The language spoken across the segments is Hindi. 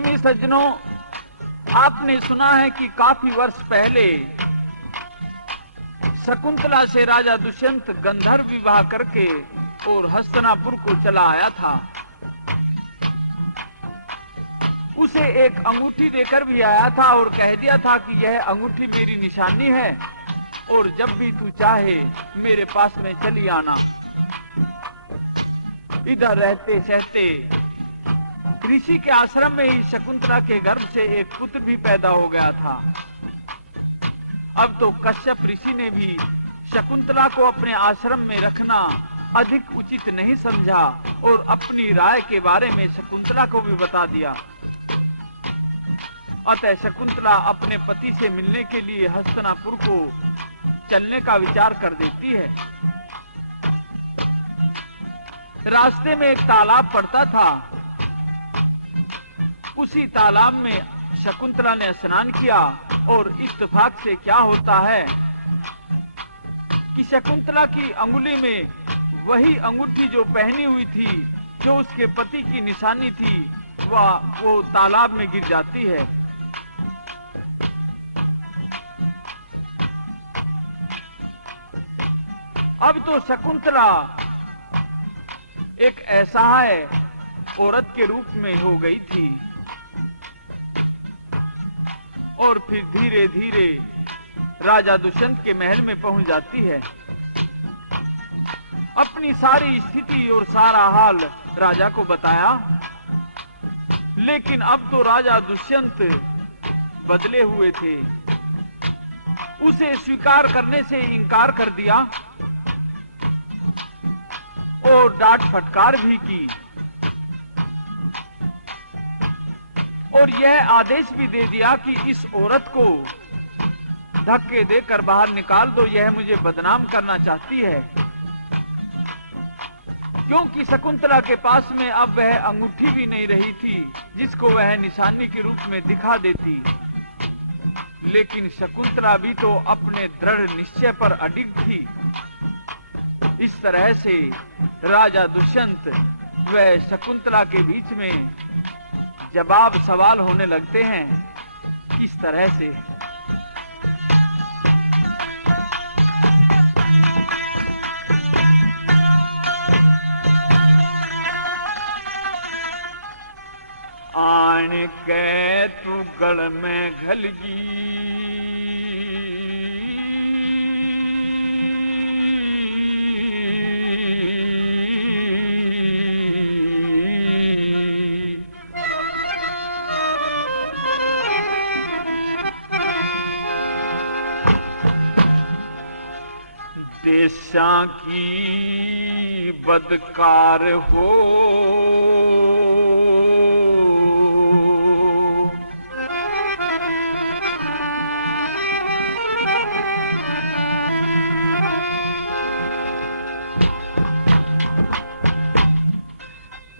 प्रेमी सज्जनों, आपने सुना है कि काफी वर्ष पहले शकुंतला से राजा दुष्यंत गंधर्व विवाह करके और हस्तिनापुर को चला आया था। उसे एक अंगूठी देकर भी आया था और कह दिया था कि यह अंगूठी मेरी निशानी है और जब भी तू चाहे मेरे पास में चली आना। इधर रहते सहते ऋषि के आश्रम में ही शकुंतला के गर्भ से एक पुत्र भी पैदा हो गया था। अब तो कश्यप ऋषि ने भी शकुंतला को अपने आश्रम में रखना अधिक उचित नहीं समझा और अपनी राय के बारे में शकुंतला को भी बता दिया। अतः शकुंतला अपने पति से मिलने के लिए हस्तिनापुर को चलने का विचार कर देती है। रास्ते में एक तालाब पड़ता था। उसी तालाब में शकुंतला ने स्नान किया और इत्तेफाक से क्या होता है कि शकुंतला की अंगुली में वही अंगूठी जो पहनी हुई थी, जो उसके पति की निशानी थी, वो तालाब में गिर जाती है। अब तो शकुंतला एक असहाय औरत के रूप में हो गई थी और फिर धीरे धीरे राजा दुष्यंत के महल में पहुंच जाती है। अपनी सारी स्थिति और सारा हाल राजा को बताया, लेकिन अब तो राजा दुष्यंत बदले हुए थे। उसे स्वीकार करने से इनकार कर दिया और डांट फटकार भी की और यह आदेश भी दे दिया कि इस औरत को धक्के देकर बाहर निकाल दो, यह मुझे बदनाम करना चाहती है। क्योंकि शकुंतला के पास में अब वह अंगूठी भी नहीं रही थी जिसको वह निशानी के रूप में दिखा देती। लेकिन शकुंतला भी तो अपने दृढ़ निश्चय पर अडिग थी। इस तरह से राजा दुष्यंत वह शकुंतला के बीच में जवाब सवाल होने लगते हैं। किस तरह से? आन के तू गल में घलगी, देशा की बदकार हो,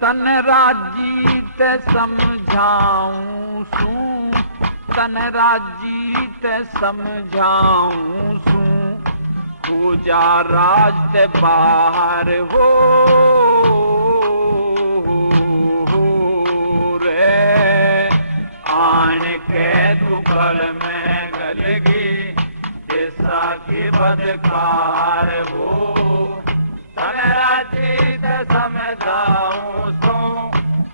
तन राजी ते समझाऊं सू, तन राजी ते समझाऊं सू, पूजा राज ते बाहर हो रे। आन के दुपल में गलगी, जैसा की बदकार हो, तन राजी ते समझाऊं सू,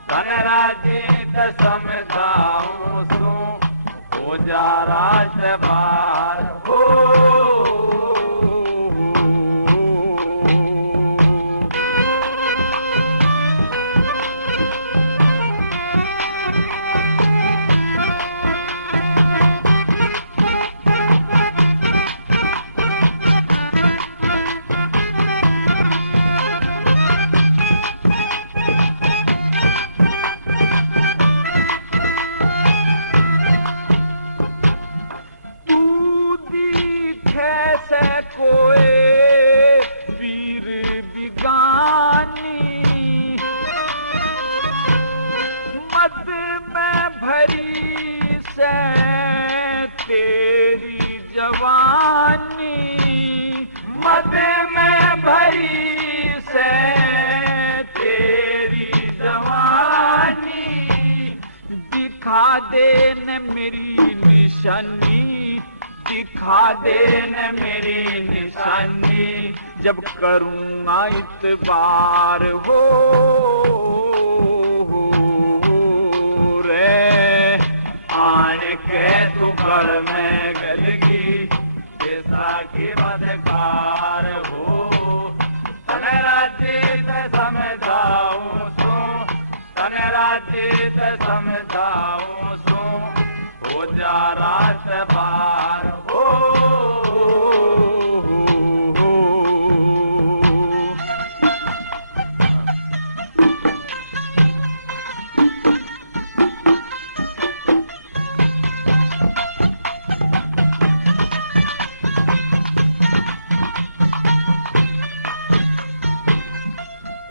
तन राजी ते समझाऊं सू, पूजा राज ते बाहर हो। दे न मेरी निशानी, दिखा दे न मेरी निशानी, जब करूँगा इतबार हो रे। आन के तू गढ़ में गलगी, जैसा कि बदकार हो, तने राजीत समझाऊं सो, तने राजीत समझाऊं सो, हो जा रात बार हो।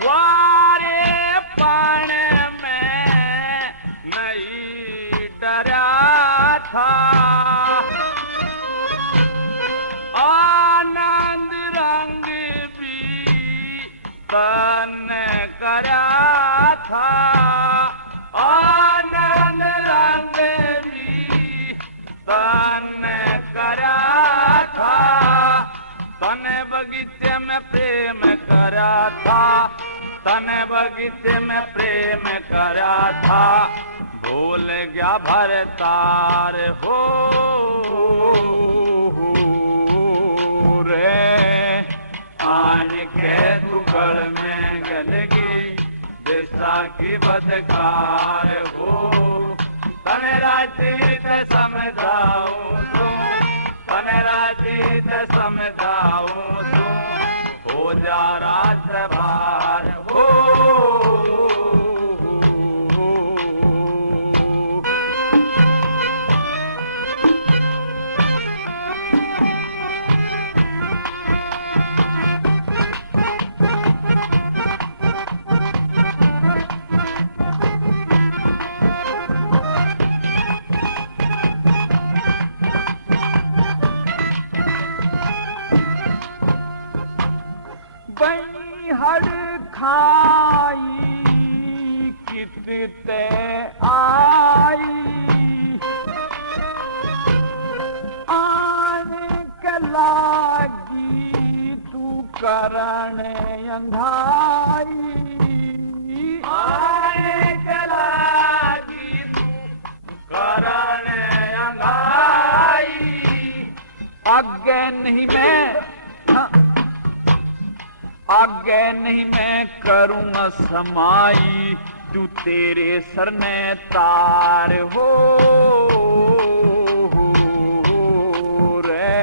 वारे पान में नहीं डरा था, आनंद रंग भी तन करा था, आनंद रंग भी तन करा था, तन बगीचे में प्रेम करा था, तन बगीचे में प्रेम करा था, भूल गया भरतार हो रे। आन के तू गढ़ में गलगी, जैसा कि बदकार हो, तने राजीत समझाऊं तू, तने राजीत समझाऊं तू, हो जा रात बार हो। हड़ खाई कितते आई, आने के लागी तू करण अंधाई, आने के लागी तू करण अंधाई, आगे नहीं मैं आगे नहीं मैं करूँगा समाई, तू तेरे सर ने तार हो रे।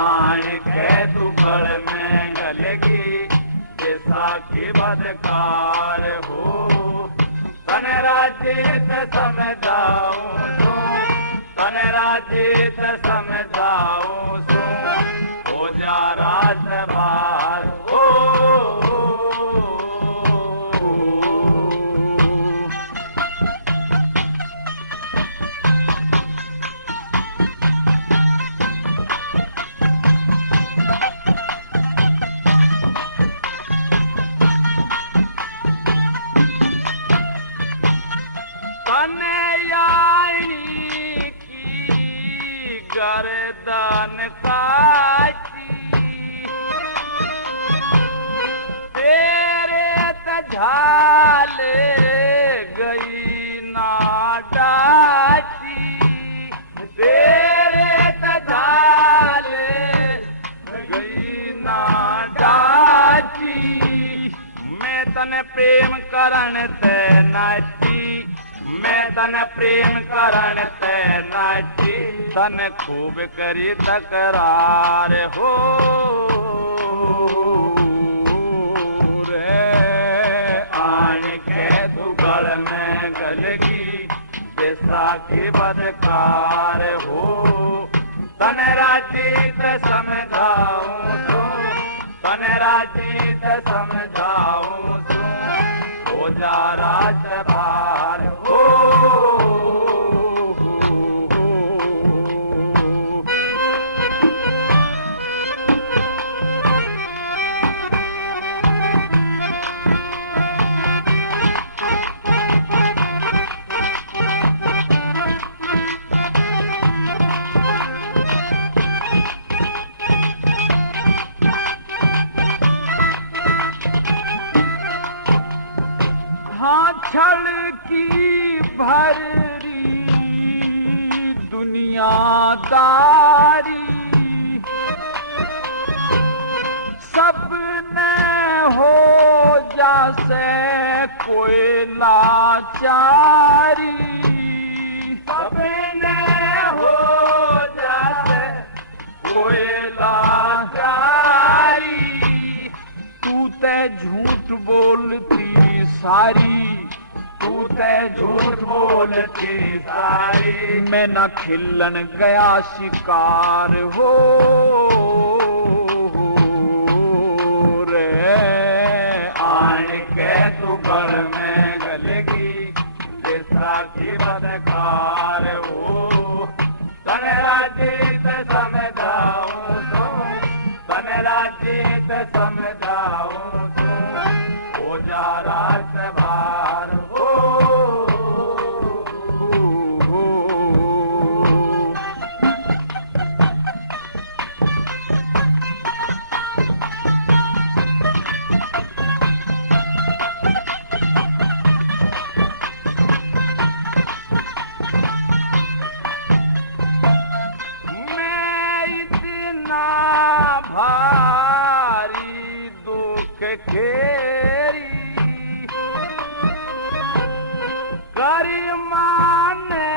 आन के तू गढ़ में गलगी, जैसा कि बदकार हो, तने राजीत समझाऊं सो, तने राजीत समझाऊं सो, हो जा रात बार हो। कन्हैयाणी की गर्दन काटी, तेरे तझाले गई ना डाची, तेरे तझाले गई ना डाची, मैं तने प्रेम करण ते नाची, मैं तन प्रेम करण ते नाची, तन खूब करी तकरार हो रे। आन के तू गढ़ में गलगी, जैसा कि बदकार हो, तन राजीत समझाऊं तू, तन राजीत समझाऊं तू, हो जा रात बार हो। दुनियादारी सबने हो जासे कोई लाचारी सबने हो जासे कोई लाचारी तू ते झूठ बोलती सारी तू ते झूठ बोलती सारी मैं न खिलन गया शिकार हो रे आन के तू घर में गलगी जैसा की बदकार हो तनेरा जीत समझाऊं तू तनेरा जीत समझाऊं तू हो जा रात भार हो भारी दुख घेरी करी माने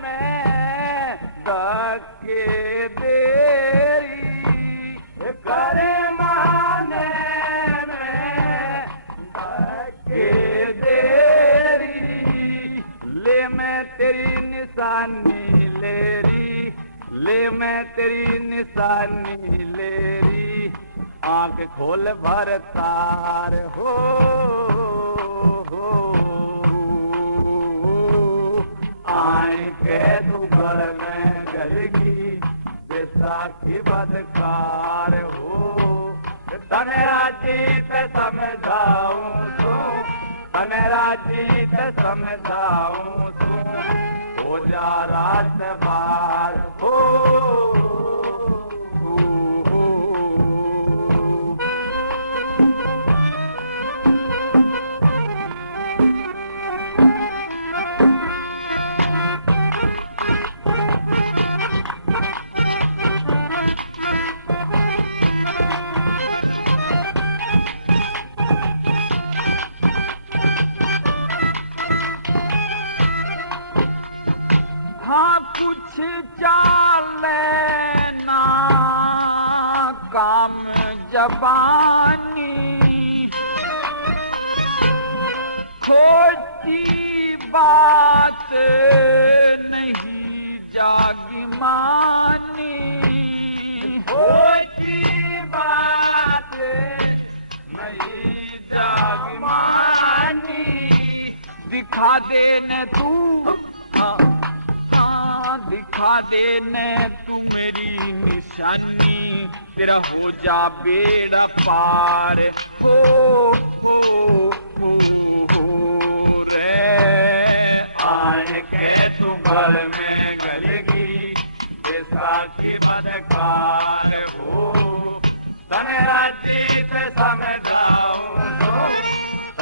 में धक्के देरी करे माने में धक्के देरी ले मैं तेरी निशानी लेरी ले मैं तेरी निशानी लेरी आंख खोल भर तार हो आए के तू घर में गलगी जैसा की बदकार हो तनेरा जीत समझाऊं तू तनेरा जीत समझाऊं तू हो जा रात बार हो हाँ कुछ चाले ना काम जबानी छोटी बात नहीं जागी मानी छोटी बात नहीं जागी मानी दिखा देने तू दिखा देने तू मेरी निशानी तेरा हो जा बेड़ा पार हो रे आए के तू घर में गलगी जैसा की बदकार हो तनेरा जीत समझाऊं तो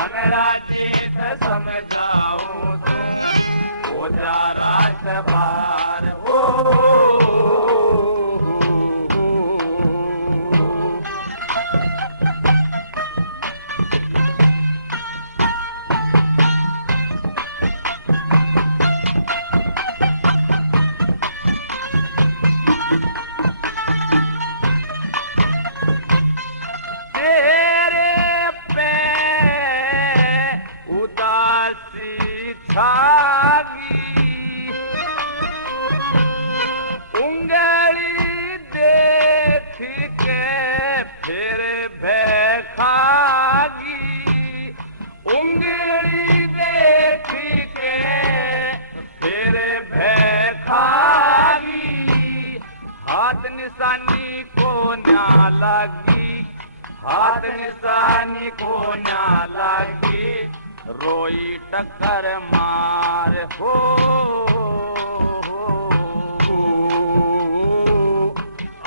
तनेरा जीत समझाऊं तो हो जा रात बार हो तेरे पे उदासी छागी फिर खागी उंगली देख के फिर खागी हाथ निशानी को ना लगी हाथ निशानी को ना लगी रोई टक्कर मार हो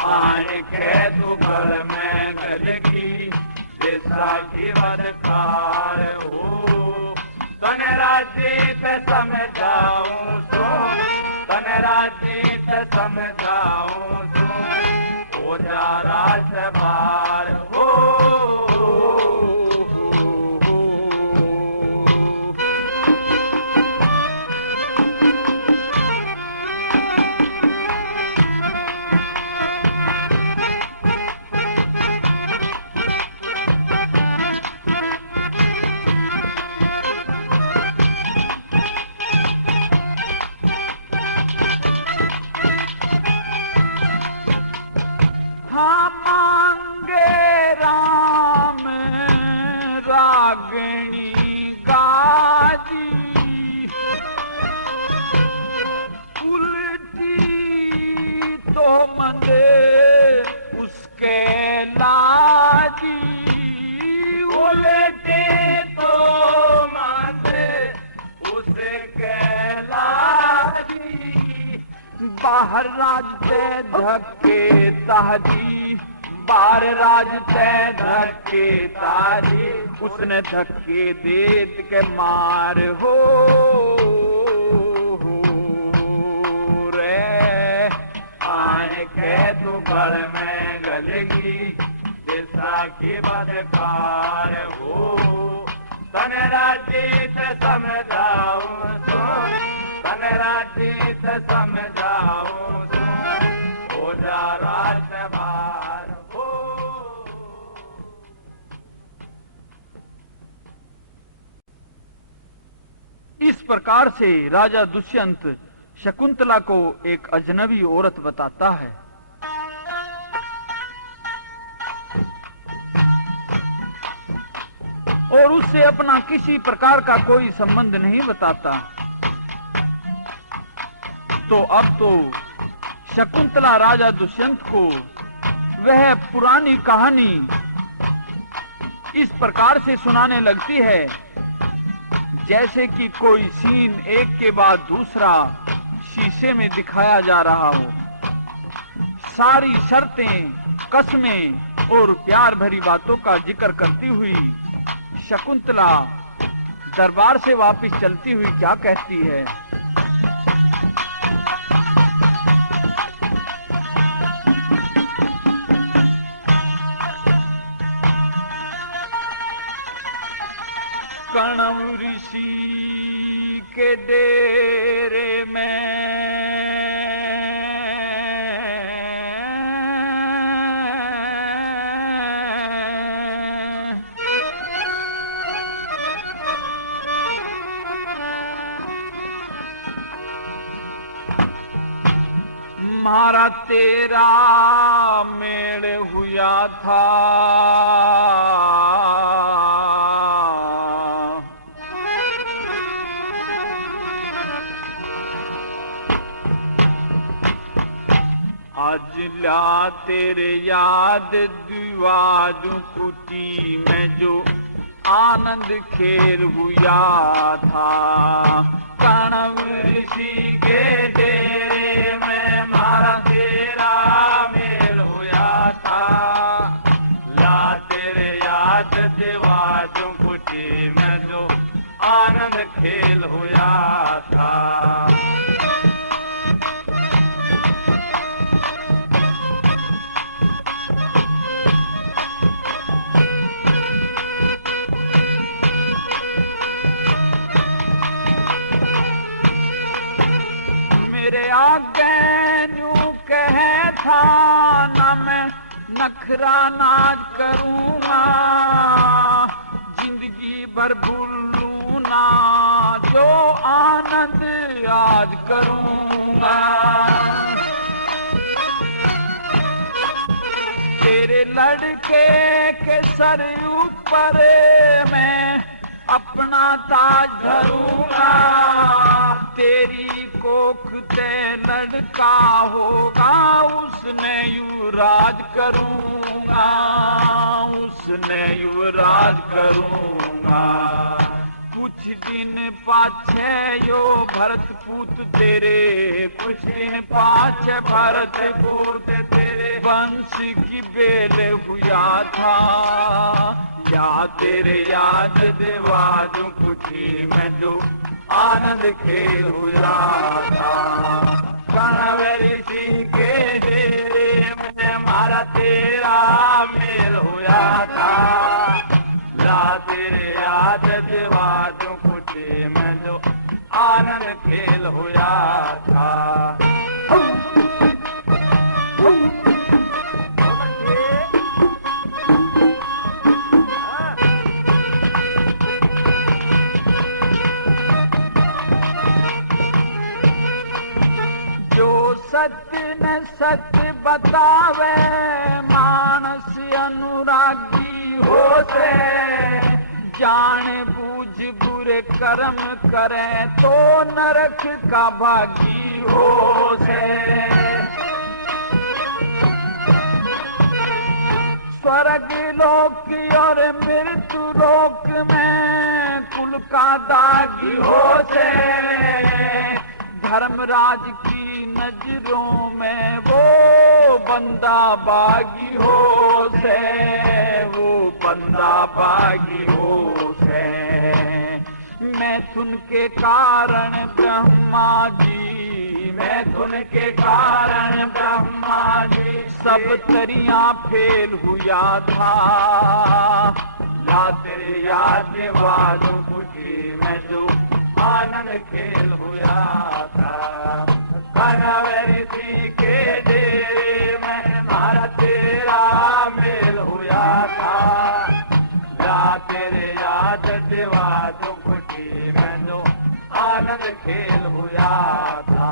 आने के तू घर में गलगी जैसा की बदकार हो तनेरा जीत समझाऊं तो तनेरा जीत समझाऊं तू हो जा राजबार हो। हाँ मांगे राम रागणी गाजी उल्टी तो मंदे उसके लाजी उल्टी तो मंदे उसके लाजी बाहर राजते धक्के ताजी बाहर राजते धक्के ताजी उसने धक्के देत के मार हो रे आने के तू गल में गलगी जैसा की बदकार हो तने राजीत समझाऊं तो तने राजीत समझाऊं तो हो जा राजबार हो। इस प्रकार से राजा दुष्यंत शकुंतला को एक अजनबी औरत बताता है। और उससे अपना किसी प्रकार का कोई संबंध नहीं बताता। तो अब तो शकुंतला राजा दुष्यंत को वह पुरानी कहानी इस प्रकार से सुनाने लगती है जैसे कि कोई सीन एक के बाद दूसरा शीशे में दिखाया जा रहा हो। सारी शर्तें, कसमें और प्यार भरी बातों का जिक्र करती हुई शकुंतला दरबार से वापस चलती हुई क्या कहती है। कणव ऋषि के डेरे में मारा तेरा मेल हुआ था। आज ला तेरे याद दिवाजू कुटी में जो आनंद खेल हुआ था। कणव ऋषि के डेरे में मारा तेरा मेल हुआ था। ला तेरे याद दिवाजू कुटी में जो आनंद खेल हुआ था। मेरे आगे न्यू कहे था न मैं नखरा नाज करूँगा। जिंदगी भर भूलूँ ना जो आनंद याद करूँगा। तेरे लड़के के सर ऊपर मैं अपना ताज धरूँगा। तेरी कोख ते लड़का होगा उसने युवराज करूँगा। उसने युवराज करूँगा। कुछ दिन पाछे यो भरत पूत तेरे, कुछ दिन पाछे भरत पूत तेरे वंश की बेल हुआ था। या तेरे याद देवाजू कुटी में जो आनंद खेल हुआ था। कणव ऋषि था। ला तेरे याद दिवाजों कुटी में जो आनंद खेल हुआ था। सत्य न सत्य बतावे मानस अनुरागी हो से। जान बूझ बुरे कर्म करे तो नरक का भागी हो से। स्वर्ग लोक और मृत्यु लोक में कुल का दागी हो से। धर्मराज की नजरों में वो बंदा बागी हो से। वो बंदा बागी हो से। मैथुन के कारण ब्रह्मा जी, मैथुन के कारण ब्रह्मा जी सब तरियां फेल हुआ था। ला तेरे याद वालों कुटी में जो आनंद खेल हुआ था। कनवरी सिंह के डेरे में मारा तेरा मेल हुआ था। ला तेरे याद दिवाजों कुटी में जो आनंद खेल हुआ था।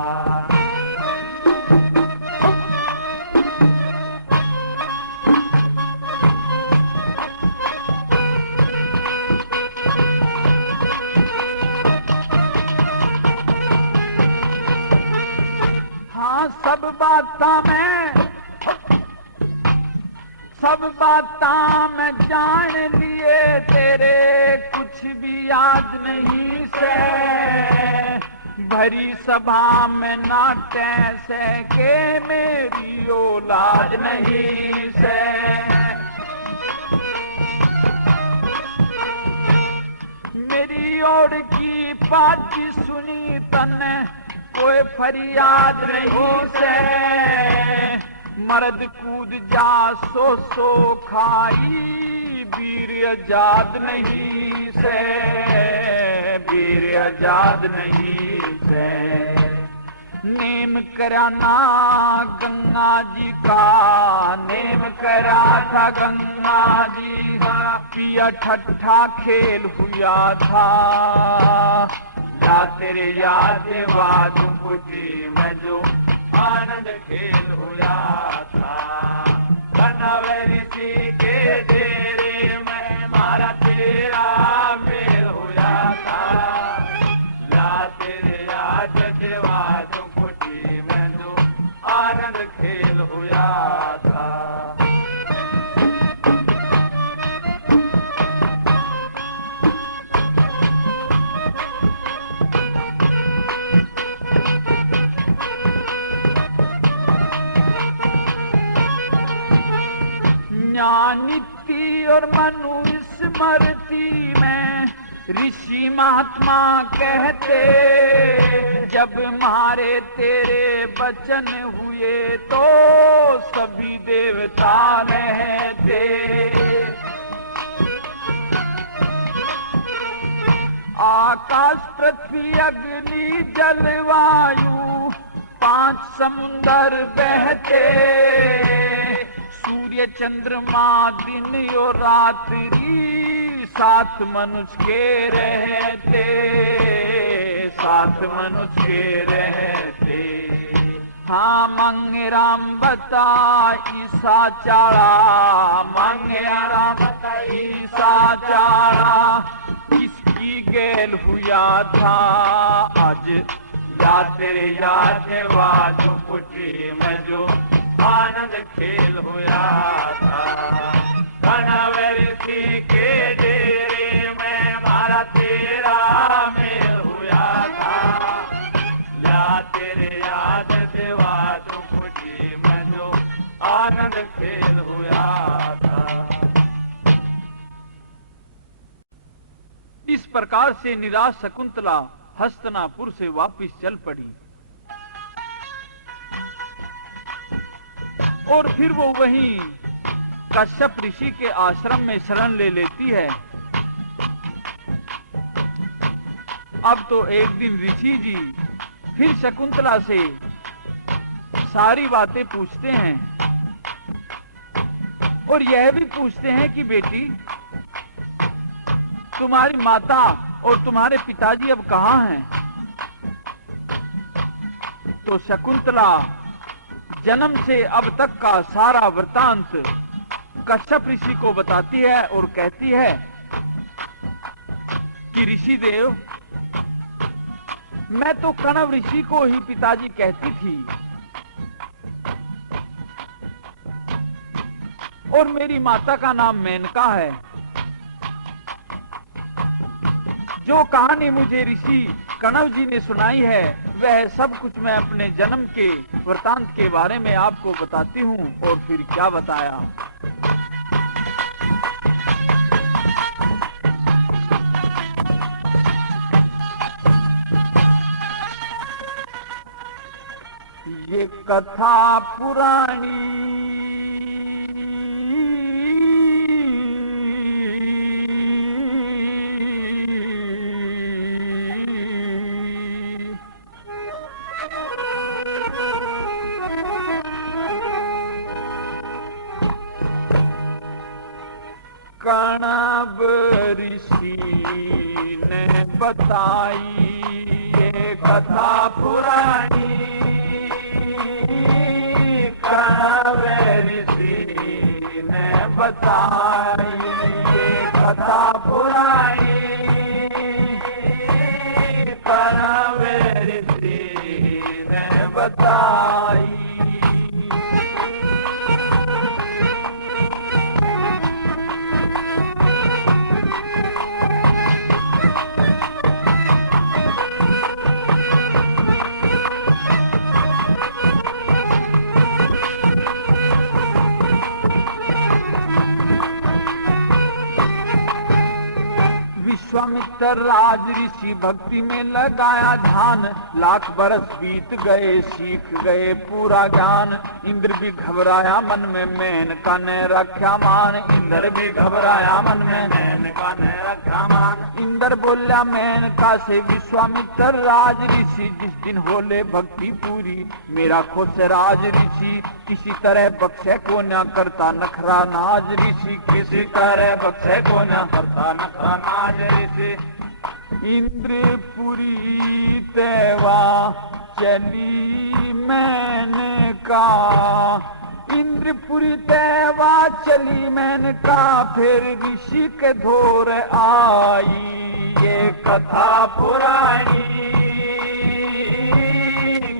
सब बातां मैं जान लिए तेरे कुछ भी याद नहीं से। भरी सभा में नाटे से के मेरी औलाद नहीं से। मेरी ओर की बात सुनी तने कोई फरियाद नहीं से। मर्द कूद जा सो खाई वीर आजाद नहीं से। वीर आजाद नहीं से। नेम कराना गंगा जी का, नेम करा था गंगा जी का। पिया ठट्ठा खेल हुआ था। ला तेरे याद वादों कुटी में जो आनंद खेल हुआ था। कनवरी सिंह के डेरे में मारा तेरा मेल हुआ था। ला तेरे याद वादों कुटी में जो आनंद खेल हुआ था। नीति और मनु स्मृति में ऋषि महात्मा कहते जब मारे तेरे वचन हुए तो सभी देवता रहते। आकाश पृथ्वी अग्नि जलवायु 5 समुंदर बहते। सूर्य चंद्रमा दिन और रात्रि 7 मनुष्य के रहते। 7 मनुष्य के रहते। हाँ मंगे राम बता ईसा चारा। मंगे राम बता ईसा चारा। इसकी गेल हुआ था आज। या तेरे याद वादों कुटी में जो आनंद खेल हुआ था। कनवरी सिंह के डेरे में मारा तेरा मेल हुआ था। ला तेरे याद वादों कुटी में जो आनंद खेल हुआ था। इस प्रकार से निराश शकुंतला हस्तिनापुर से वापस चल पड़ी और फिर वो वहीं कश्यप ऋषि के आश्रम में शरण ले लेती है। अब तो एक दिन ऋषि जी फिर शकुंतला से सारी बातें पूछते हैं और यह भी पूछते हैं कि बेटी, तुम्हारी माता और तुम्हारे पिताजी अब कहाँ हैं? तो शकुंतला जन्म से अब तक का सारा वृतांत कश्यप ऋषि को बताती है और कहती है कि ऋषि देव, मैं तो कणव ऋषि को ही पिताजी कहती थी और मेरी माता का नाम मेनका है। जो कहानी मुझे ऋषि कणव जी ने सुनाई है वह सब कुछ मैं अपने जन्म के वृतांत के बारे में आपको बताती हूँ। और फिर क्या बताया? ये कथा पुरानी कणव ऋषि ने बताई, ये कथा पुरानी कणव ऋषि ने बताई, ये कथा पुरानी कणव ऋषि ने बताई। विश्वामित्र राज ऋषि भक्ति में लगाया ध्यान, लाख बरस बीत गए सीख गए पूरा ज्ञान। इंद्र भी घबराया मन में मेनका ने रखा मान, इंद्र भी घबराया मन में मेनका ने रखा मान। इंद्र बोला मेनका से विश्वामित्र राज ऋषि, जिस दिन होले भक्ति पूरी मेरा खुश राज ऋषि, किसी तरह बख्शे को न करता नखरा नाज ऋषि, किसी तरह बख्शे को न करता नखरा नाज ऋषि। इंद्रपुरी तेवा चली मेनका, इंद्रपुरी तेवा चली मेनका, फिर ऋषि के धोर आई, ये कथा पुरानी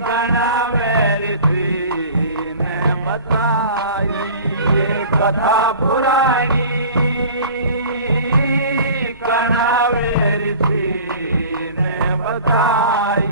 कणव ऋषि ने बताई, ये कथा पुरानी कणव ऋषि ने बताई।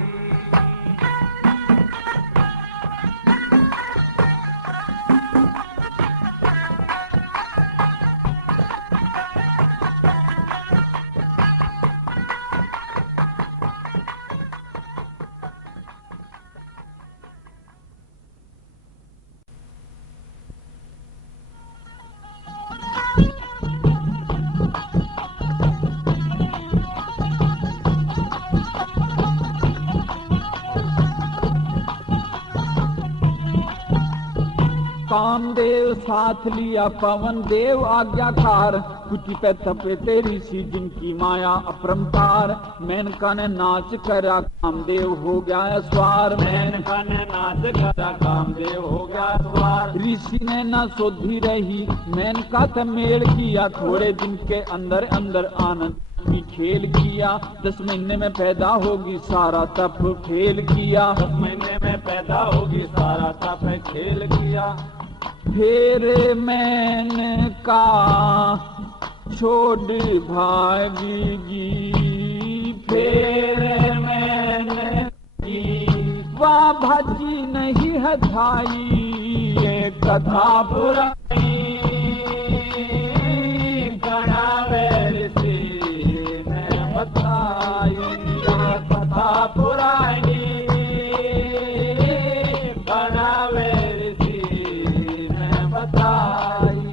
कामदेव साथ लिया पवन देव आज्ञाकार, कुटी पे तपे तेरी सी जिनकी माया अपरंपार। मेनका ने नाच करा कामदेव हो गया स्वार, मेनका ने नाच करा कामदेव हो गया स्वार। ऋषि ने न सोधी रही मेनका से मेल किया, थोड़े दिन के अंदर अंदर आनंद भी खेल किया। 10 महीने में पैदा होगी सारा तप खेल किया, 10 महीने में पैदा होगी सारा तप खेल किया। फिर मेनका छोड़ भागेगी, फिर मैंने वाह भाजी नहीं है धाई, ये कथा पुरानी कणव ऋषि ने बताई, ये कथा पुरानी कणव ऋषि ने बताई।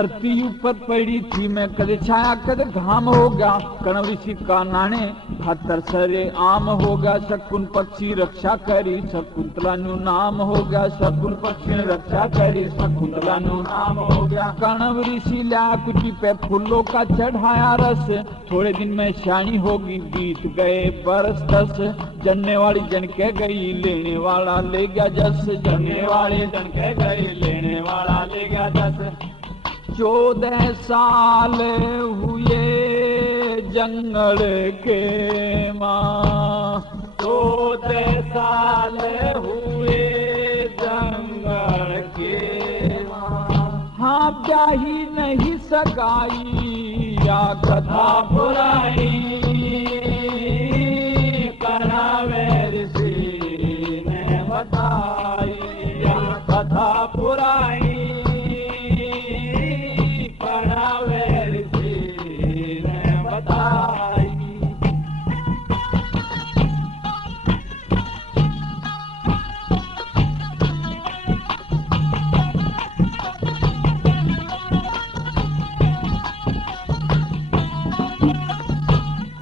धरती ऊपर पड़ी थी मैं, कद छाया कद घाम हो गया। कणव ऋषि का नाने खातर सरे आम हो गया। शकुन पक्षी रक्षा करी शकुंतला नु नाम हो गया। शकुन पक्षी ने रक्षा करी शकुंतला नु नाम हो गया। कणव ऋषि ला कुटी पे फूलों का चढ़ाया रस, थोड़े दिन में शानी होगी बीत गए बरस 10। जनने वाली जन के गई लेने वाला ले गया जस, जनने वाले जन के गई लेने वाला ले गया जस। 14 साल हुए जंगल के माँ, 14 साल हुए जंगल के माँ। हाँ ब्याही नहीं सगाई या कथा पुरानी, कनावे ऋषि ने बताई या कथा पुरानी, कनावे ऋषि ने बताई।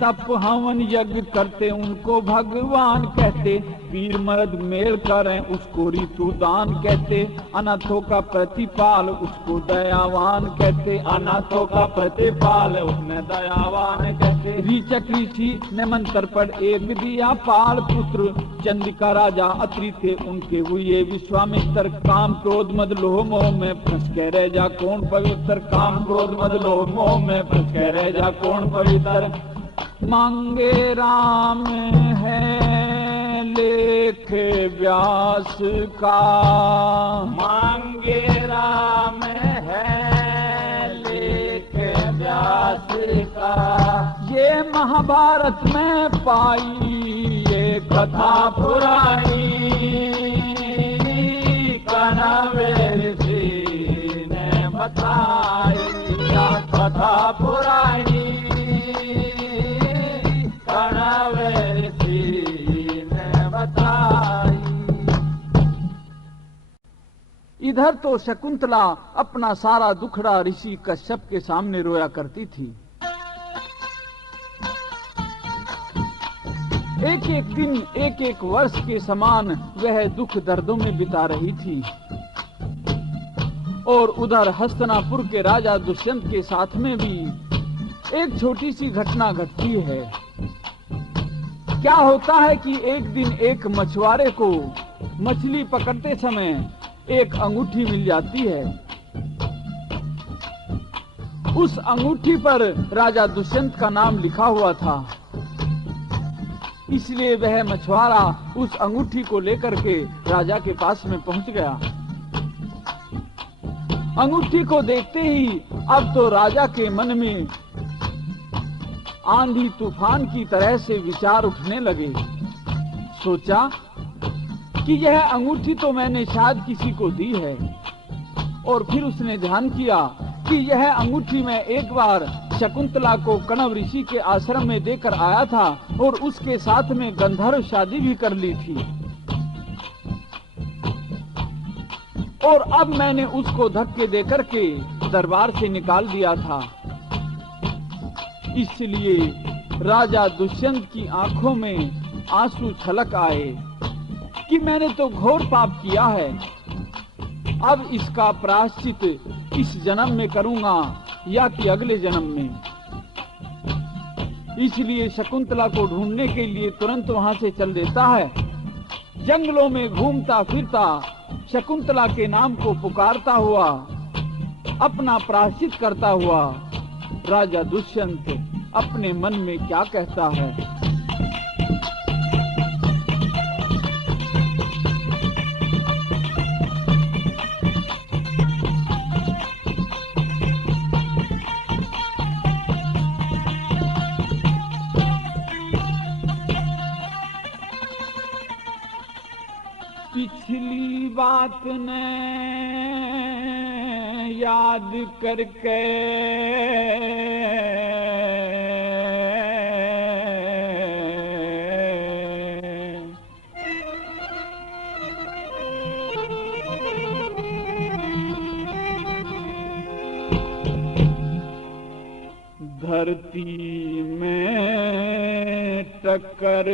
तप हवन यज्ञ करते उनको भगवान कहते, वीर मर्द मेल करें उसको ऋतु दान कहते। अनाथों का प्रतिपाल उसको दयावान कहते, अनाथों का प्रतिपाल उसने दयावान कहते। रीचक ऋषि ने मंत्र पर एक दिया पाल पुत्र, चंद्रिका राजा अत्रि थे उनके हुए विश्वामित्र। काम क्रोध मद लोह मोह में फंस के रह जा कौन पवित्र, काम क्रोध मद लोह मोह में फंस के रह जा कौन पवित्र। मांगे राम है लेख व्यास का, मांगे राम है लेख व्यास का। ये महाभारत में पाई ये कथा पुरानी, कनावे ऋषि ने बताई या कथा पुरानी, कनावे ऋषि ने बताई। इधर तो शकुंतला अपना सारा दुखड़ा ऋषि कश्यप के सामने रोया करती थी। एक एक दिन एक एक वर्ष के समान वह दुख दर्दों में बिता रही थी। और उधर हस्तिनापुर के राजा दुष्यंत के साथ में भी एक छोटी सी घटना घटती है। क्या होता है कि एक दिन एक मछुआरे को मछली पकड़ते समय एक अंगूठी मिल जाती है। उस अंगूठी पर राजा दुष्यंत का नाम लिखा हुआ था, इसलिए वह मछुआरा उस अंगूठी को लेकर के राजा के पास में पहुंच गया। अंगूठी को देखते ही अब तो राजा के मन में आंधी तूफान की तरह से विचार उठने लगे। सोचा कि यह अंगूठी तो मैंने शायद किसी को दी है। और फिर उसने ध्यान किया कि यह अंगूठी मैं एक बार शकुंतला को कणव ऋषि के आश्रम में देकर आया था और उसके साथ में गंधर्व शादी भी कर ली थी। और अब मैंने उसको धक्के देकर के दरबार से निकाल दिया था। इसलिए राजा दुष्यंत की आंखों में आंसू छलक आए कि मैंने तो घोर पाप किया है। अब इसका प्रायश्चित इस जन्म में करूंगा या कि अगले जन्म में। इसलिए शकुंतला को ढूंढने के लिए तुरंत वहां से चल देता है। जंगलों में घूमता फिरता शकुंतला के नाम को पुकारता हुआ, अपना प्रायश्चित करता हुआ राजा दुष्यंत अपने मन में क्या कहता है। पिछली बात ने याद करके गलती में टक्कर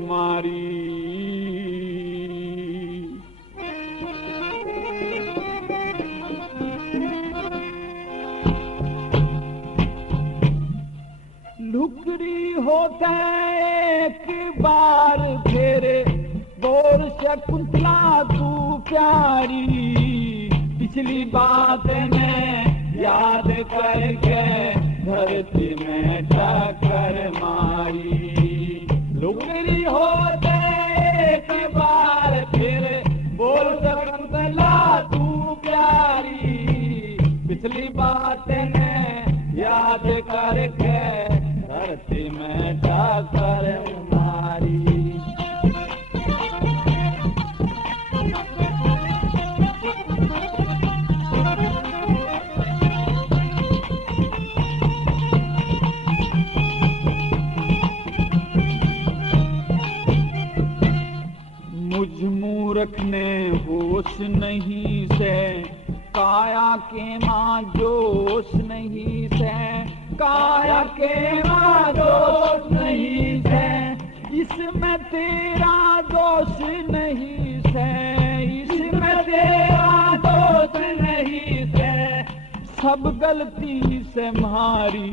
मारी। लुकड़ी होता एक बार फिर बोल शकुंतला तू प्यारी, पिछली बात में याद करके धरती में टक्कर मारी। लुकड़ी होते एक बार फिर बोल शकुंतला तू प्यारी, पिछली बात में याद करके धरती में टक्कर मारी। मुझ मूर्ख ने होश नहीं से, काया के माँ जोश नहीं से, काया के माँ दोष नहीं से, इसमें तेरा दोष नहीं से, इसमें तेरा दोष नहीं से, सब गलती से मारी।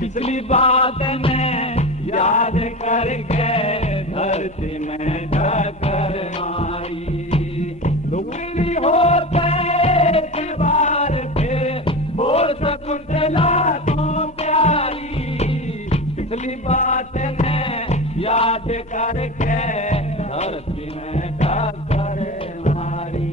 पिछली बात में याद करके धरती में टक्कर मारी। लुकड़ी होते एक बार फिर बोल शकुंतला तू प्यारी, पिछली बात में याद करके धरती में टक्कर मारी।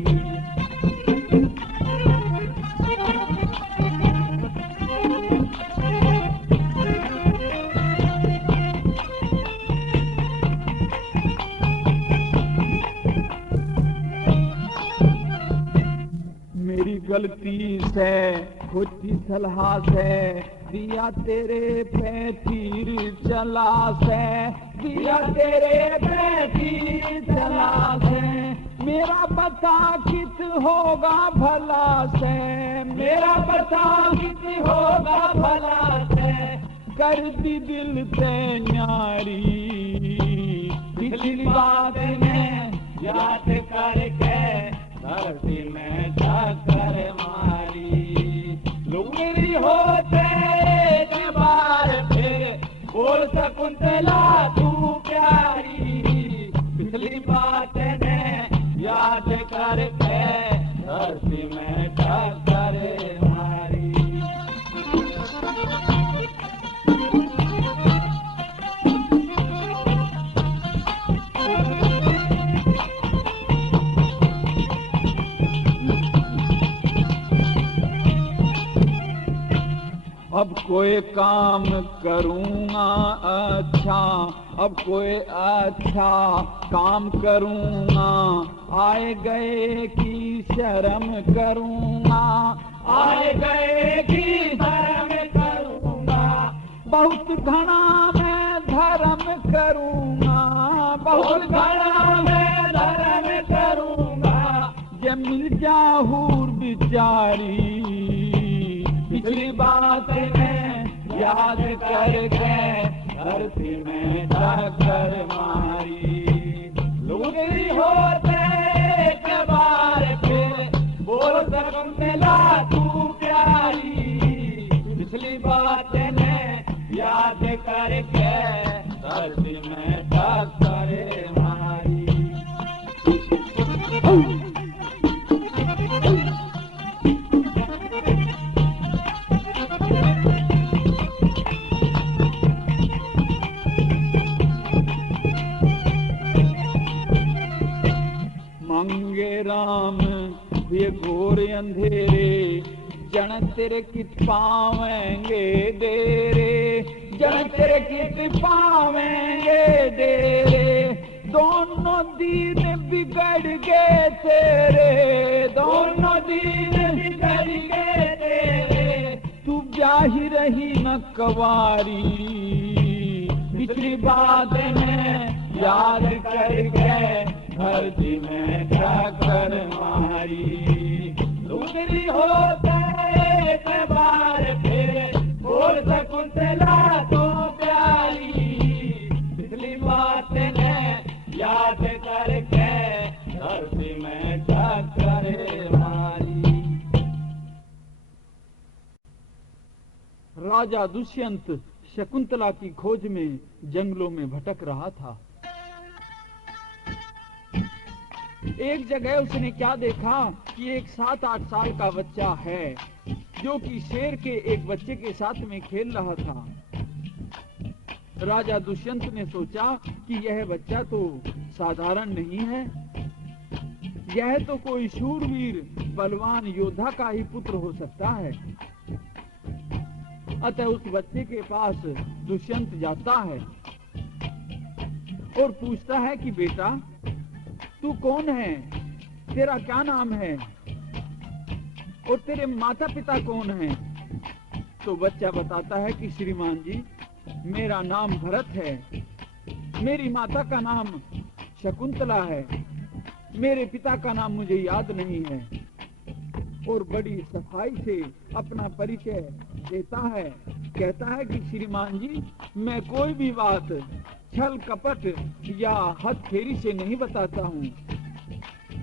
मेरी गलती से खुदी सलाह से दिया तेरे पे तीर चला से, दिया तेरे पे तीर चला से, मेरा बता कित होगा भला से, मेरा बता कित होगा भला से, कर दी दिल से न्यारी। पिछली बात में याद करके धरती में टक्कर मारी। लुकड़ी होते एक बार फिर बोल शकुंतला तू प्यारी, पिछली बात में याद करके धरती में टक्कर मारी। अब कोई काम करूँगा अच्छा, अब कोई अच्छा काम करूँगा, आए गए की शर्म करूँगा, आए गए की शर्म करूँगा, बहुत घना मैं धर्म करूँगा, बहुत घना मैं धर्म करूँगा, ये मिल जाहूर बिचारी। पिछली बात में याद करके धरती में टक्कर मारी। लुकड़ी होते एक बार फिर बोल शकुंतला तू प्यारी, पिछली बात में याद करके धरती में टक्कर मारी। मंगे राम ये घोर अंधेरे, जन तेरे कित पावेंगे डेरे, जन तेरे कित पावेंगे डेरे, दोनों दीन बिगड़ गए तेरे, दोनों दीन बिगड़ गए तेरे, तू ब्याही रही न कवारी। पिछली बात में याद करके धरती में टक्कर मारी। लुकड़ी होते एक बार फिर मिला तो प्यारी पिछली बात ने याद करके धरती में टक्कर मारी। राजा दुष्यंत शकुंतला की खोज में जंगलों में भटक रहा था। एक जगह उसने क्या देखा कि एक 7-8 साल का बच्चा है जो कि शेर के एक बच्चे के साथ में खेल रहा था। राजा दुष्यंत ने सोचा कि यह बच्चा तो साधारण नहीं है, यह तो कोई शूरवीर बलवान योद्धा का ही पुत्र हो सकता है। अतः उस बच्चे के पास दुष्यंत जाता है और पूछता है कि बेटा तू कौन है, तेरा क्या नाम है और तेरे माता पिता कौन हैं? तो बच्चा बताता है कि श्रीमान जी मेरा नाम भरत है, मेरी माता का नाम शकुंतला है, मेरे पिता का नाम मुझे याद नहीं है। और बड़ी सफाई से अपना परिचय देता है, कहता है कि श्रीमान जी मैं कोई भी बात छल कपट या हथफेरी से नहीं बताता हूँ।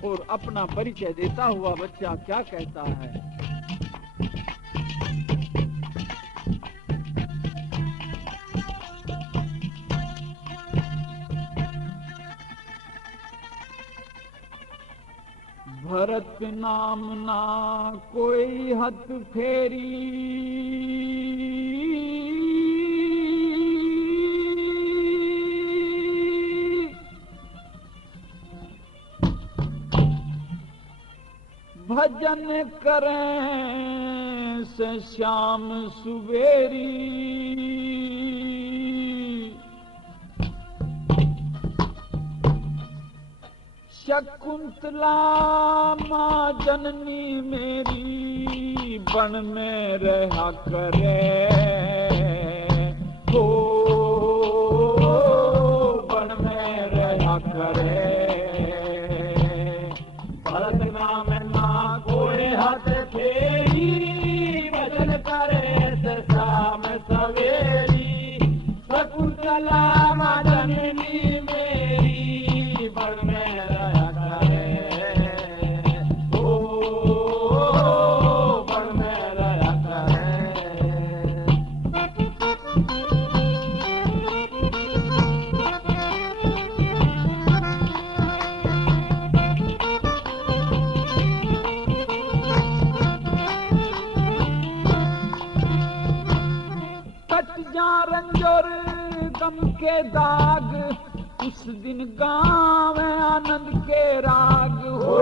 और अपना परिचय देता हुआ बच्चा क्या कहता है? भरत नाम ना कोई हथ फेरी, भजन करें से श्याम सुवेरी। शकुंतला माँ जननी मेरी बन में रहा करे, हो बन में रहा करे। भरत नाम ना कोई हाथ फेरी, भजन करे से शाम सवेरी। शकुंतला माँ जननी मेरी बन में के दाग उस दिन गाँव आनंद के राग हो।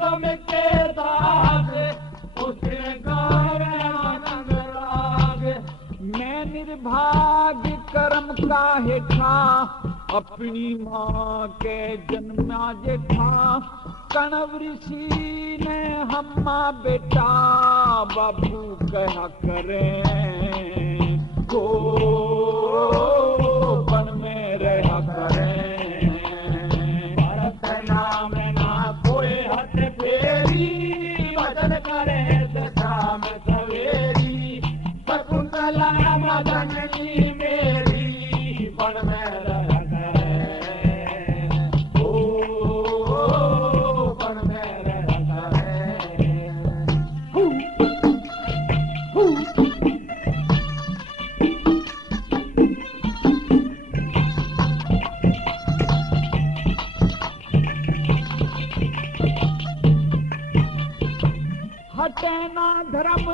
गम के दाग उस दिन गाँव आनंद राग। मैं निर्भाग कर्म का हेठा अपनी माँ के जन्मा जेठा। कणव ऋषि ने हम्मा बेटा बाबू कहा करें, हो बन में रहा करें। भरत नाम ना कोई हथ फेरी, भजन करे शाम सवेरी। शकुंतला मदनी मेरी बन में रहा धर्म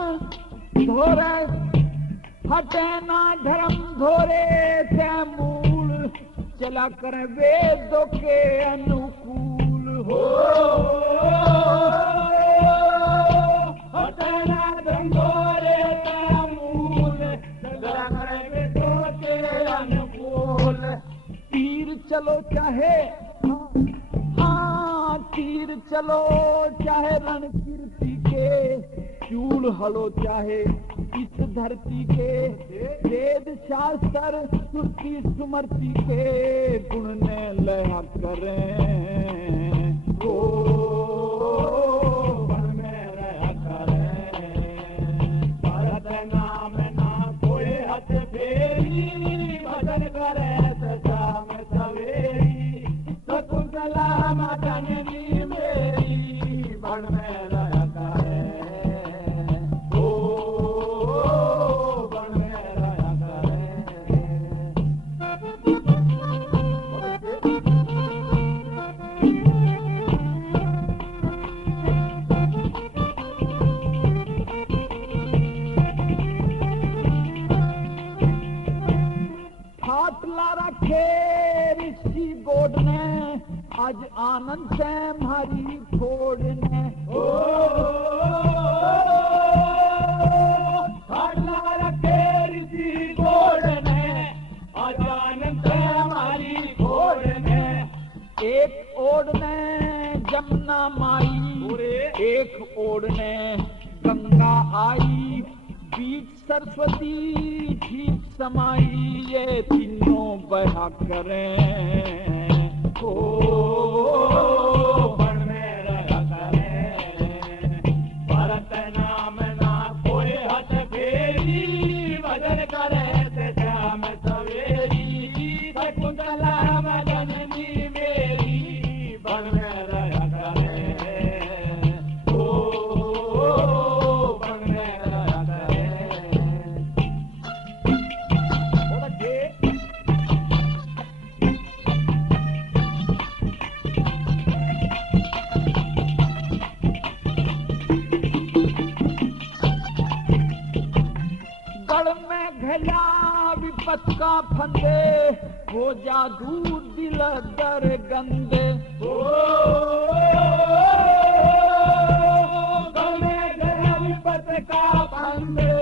धोरे, हटे ना धर्म धोरे थे मूल। चला कर वेदों के अनुकूल हो। हटे ना धर्म धोरे थे मूल, चला कर वेदों के अनुकूल। तीर चलो चाहे तीर चलो चाहे रण कीर्ति के, चूड़ हलो चाहे इस धरती के। वेद शास्त्र श्रुति स्मृति के गुण ने लया करें, ओ बन में रहा अजानन से मारी फोड़ने खाटला रखे ऋषि गोड़ने अजानन से हमारी फोड़ने एक ओढ़ने जमुना माई एक ओढ़ने गंगा आई बीच सरस्वती ठीक समाई ये तीनों बहा करें ओ बन में रहा करें भरत नाम ना कोई हथ फेरी भजन करे ते श्याम सवेरी शकुंतला मदननी मेरी बन में रहा करें ओ बन में रहा करें गढ़ में घला विपत का फंदे हो जा दूर दिल दर गंदे गले गया विपत का फंदे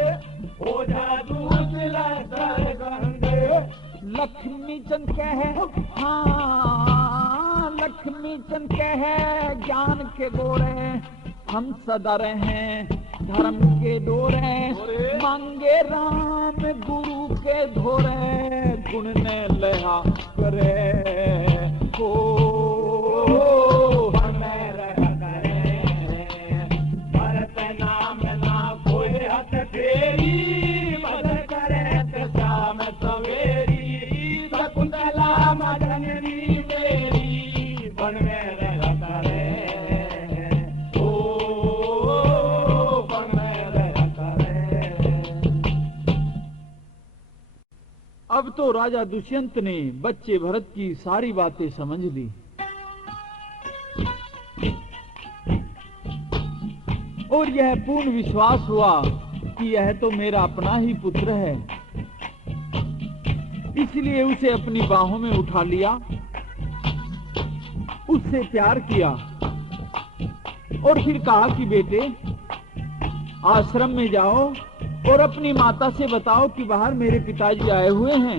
हो जा दूर दिला दर गंदे लक्ष्मी चंद कहे हाँ लक्ष्मी चंद कहे ज्ञान के गोरे हम सदा रहे धर्म के डोरे मांगे राम गुरु के धोरे गुण ने लहा करे हो हमें रहा करे भरत नाम ना कोई हथ फेरी मदद करे ते श्याम सवेरी शकुंतला मदननी मेरी बन में रहा करे अब तो राजा दुष्यंत ने बच्चे भरत की सारी बातें समझ ली। और यह पूर्ण विश्वास हुआ कि यह तो मेरा अपना ही पुत्र है, इसलिए उसे अपनी बाहों में उठा लिया, उससे प्यार किया और फिर कहा कि बेटे आश्रम में जाओ और अपनी माता से बताओ कि बाहर मेरे पिताजी आए हुए हैं,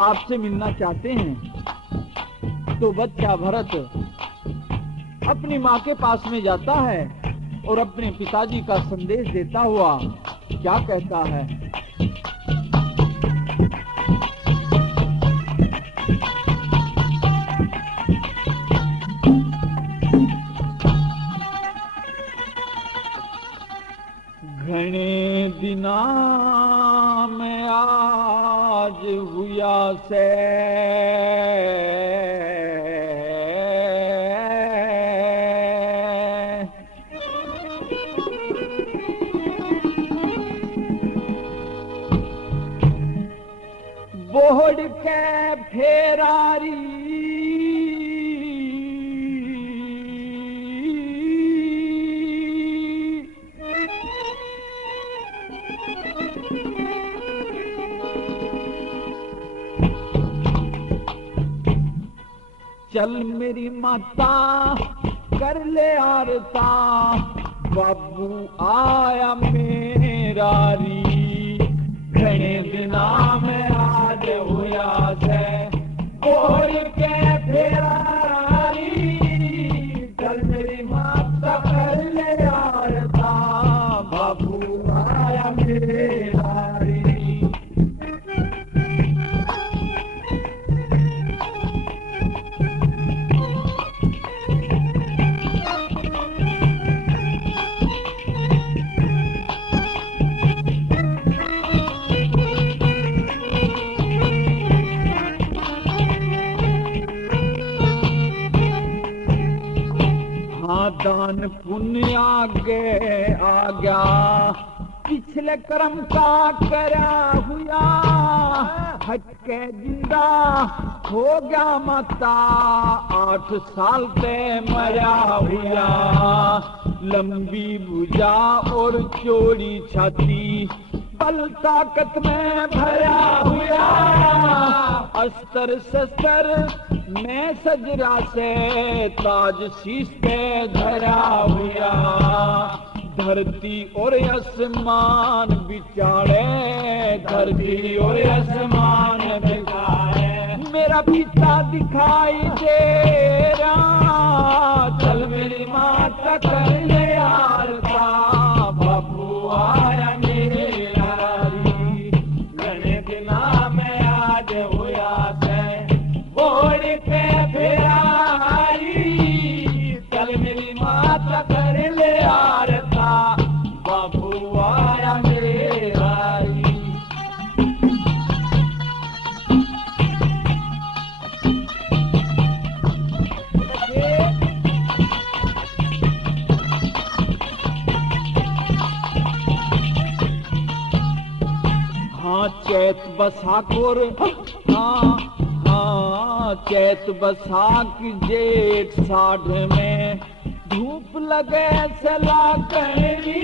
आपसे मिलना चाहते हैं। तो बच्चा भरत अपनी माँ के पास में जाता है और अपने पिताजी का संदेश देता हुआ क्या कहता है। घने दिना में आज हुआ से बोहड़ के फेरारी चल मेरी माता कर ले आरता, बाबू आया मेरा री। घने दिना में आज हुआ से बोल के फेरारी, चल मेरी माता कर ले आरता, बाबू आया मेरा री। दान पुण्य आगे आ गया, पिछले कर्म का करा हुआ, हटके जिंदा हो गया माता, 8 साल पे मरा हुआ। लंबी भुजा और चौड़ी छाती, बल ताकत में भरा हुआ, अस्त्र शस्त्र मैं सजरा से ताज शीश पे धरा हुआ, धरती और आसमान बिचारे, धरती और आसमान बिचारे। मेरा पिता दिखाई दे रहा, चल मेरी माता कर ले यार का, बाबू आया मेरे यारी। घने दिना में आज हुआ से बोल के फिराई, चल मेरी माता कर ले यार का, बाबू आया मेरे यारी। हाँ चैत बसाखोर, हाँ चैत बसाख जेठ साढ़ में, धूप लगे से लागनी,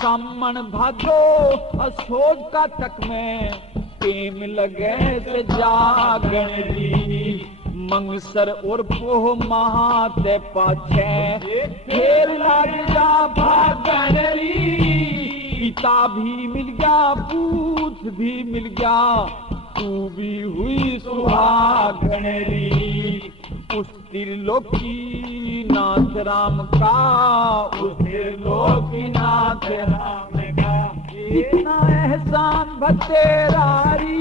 सामन भादो असोज का तक में, प्रेम लगे से जागनी। मंगसर और पोह महाते पाछे, फेर लाग जा भागनी। पिता भी मिल गया, पूत भी मिल गया, तू भी हुई सुहागणरी। उस त्रिलोकी नाथ राम का, उस त्रिलोकी नाथ राम का, इतना एहसान भतेरारी,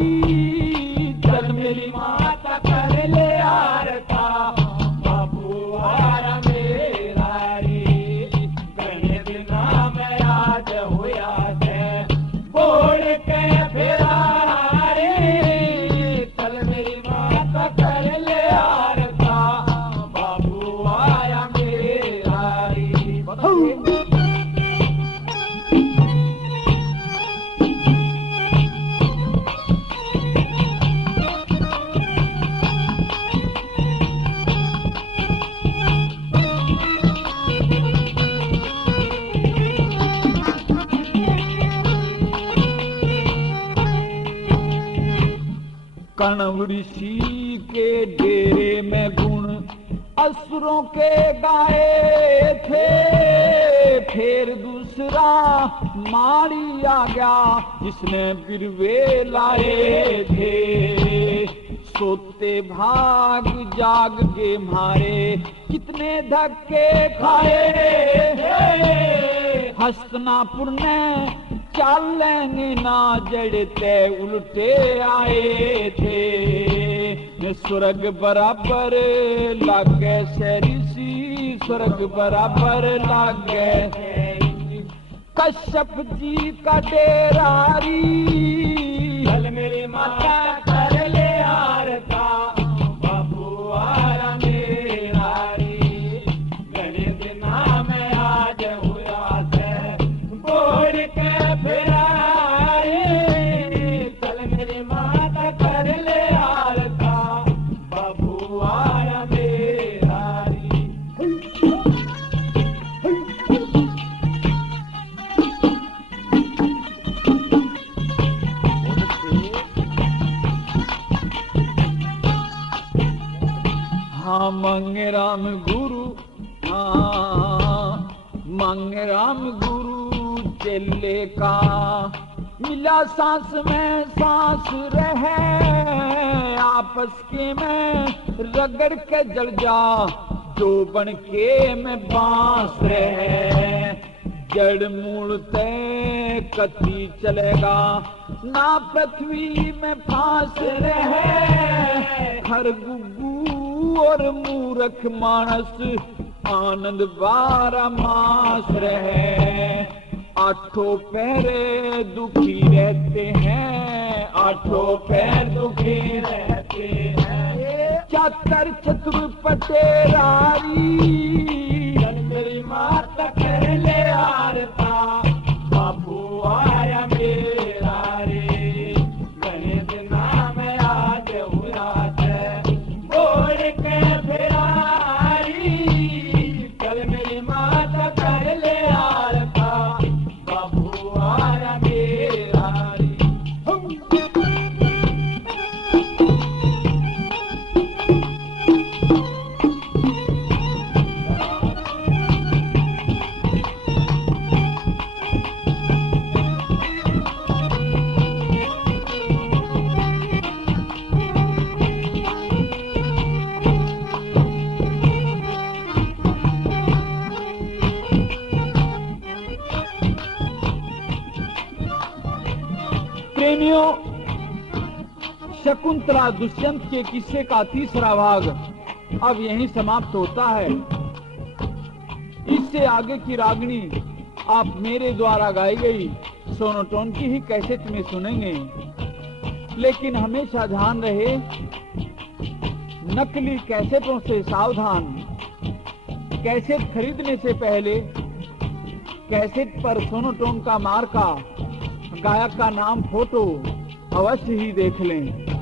चल मेरी माता कर ले यार का, बाबू आया मेरा री। घने दिना में आज हुआ से बोल के फिरारी, चल मेरी माता कर ले यार का, बाबू आया मेरा री। कण्व ऋषि के डेरे में गुण असुरों के गाए थे, फिर दूसरा मारी आ गया जिसने बिरवे लाए थे। सोते भाग जाग के मारे कितने धक्के खाए थे, हस्तिनापुर ने चालेंगे ना जड़ते उल्टे आए थे। स्वर्ग बराबर लागे से ऋषि, स्वर्ग बराबर लागे कश्यप जी का डेरारी, चल मेरी माता कर ले यार का, बाबू आया मेरा री। घने दिना में आज हुआ से बोल के फिराई, चल मेरी माता कर ले यार का, बाबू आया मेरा री। हाँ मांगे राम गुरु, हाँ मांगे राम गुरु चेले का, मिला सांस में सांस रहे, आपस के में रगड़ के जल जा, जो बन के में बांस रहे। जड़ मूल ते कति चलेगा, ना पृथ्वी में फांस रहे। हर गुग्गू और मूर्ख मानस आनंद बारह मास रहे। आठों पैरे दुखी रहते हैं, आठों पैर दुखी रहते हैं। चातर चतुर पटेरारी, मेरी माता कर ले आरता, बाबू आया मेरा रे। घने दिना में आज हुआ है, बोल के फिरारी, कल मेरी माता कर ले आरता, बाबू आया मेरा रे। प्रेमियों, शकुंतला दुष्यंत के किस्से का तीसरा भाग अब यहीं समाप्त होता है। इससे आगे की रागनी आप मेरे द्वारा गाई गई सोनोटोन की ही कैसेट में सुनेंगे। लेकिन हमेशा ध्यान रहे, नकली कैसेटों से सावधान। कैसेट खरीदने से पहले कैसेट पर सोनोटोन का मार्का, गायक का नाम, फोटो अवश्य ही देख लें।